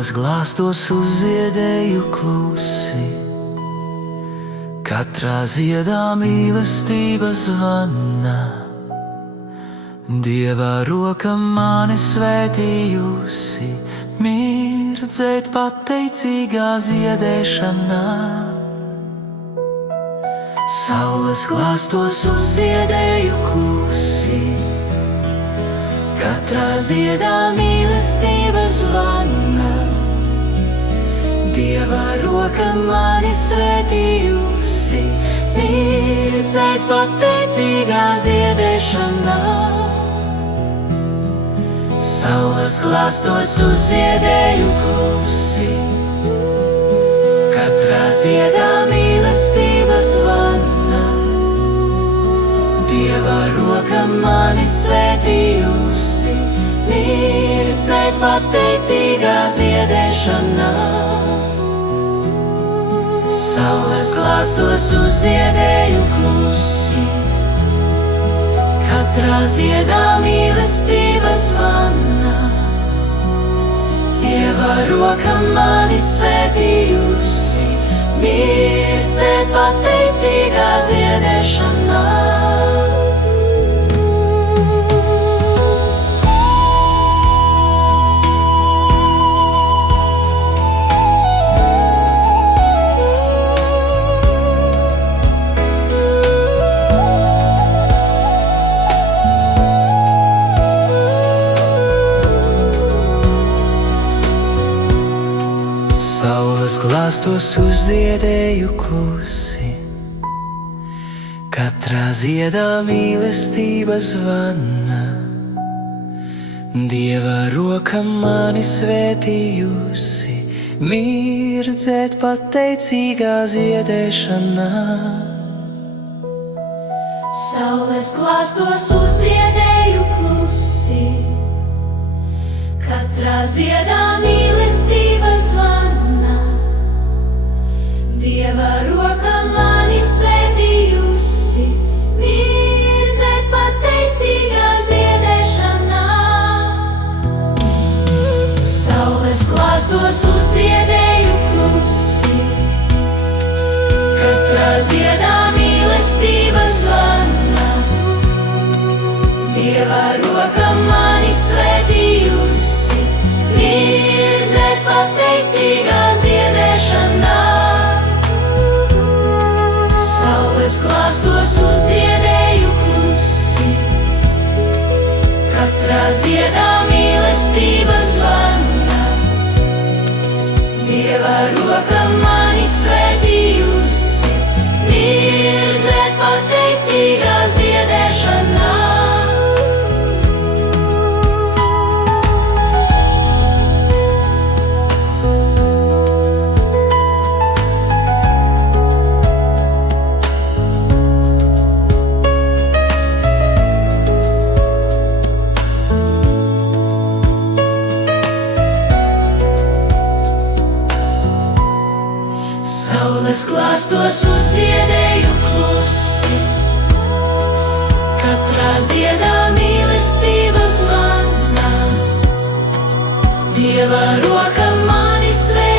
Saules glāstos uzziedēju klusi, katrā ziedā mīlestība zvana. Dieva roka mani svētījusi, mirdzēt pateicīgā ziedēšanā. Saules glāstos uzziedēju klusi, katrā ziedā mīlestība zvana. Dieva roka mani svētījusi, mirdzēt pateicīgā ziedēšanā. Saules glāstos uzziedēju klusi, katrā ziedā mīlestība zvana. Dieva roka mani svētījusi, mirdzēt pateicīgā ziedēšanā. Saules glāstos uzziedēju klusi, katrā ziedā mīlestība zvana. Dieva roka mani svētījusi, mirdzēt pateicīgā ziedēšanā. Saules glāstos uzziedēju klusi, katrā ziedā mīlestība zvana. Dieva roka mani svētījusi, mirdzēt pateicīgā ziedēšanā. Saules glāstos uzziedēju klusi, katrā ziedā mīlestība zvana. Dieva roka mani svētījusi, mirdzēt pateicīgā ziedēšanā. Saules glāstos uzziedēju klusi, katrā ziedā mīlestība zvana. Dieva roka mani svētījusi, mirdzēt pateicīgā ziedēšanā. Saules glāstos uzziedēju klusi, katrā ziedā mīlestība zvana. Dieva roka mani svētījusi, mirdzēt pateicīgā ziedēšanā. Saules glāstos uzziedēju klusi, katrā ziedā mīlestība zvana. Dieva roka mani svētījusi,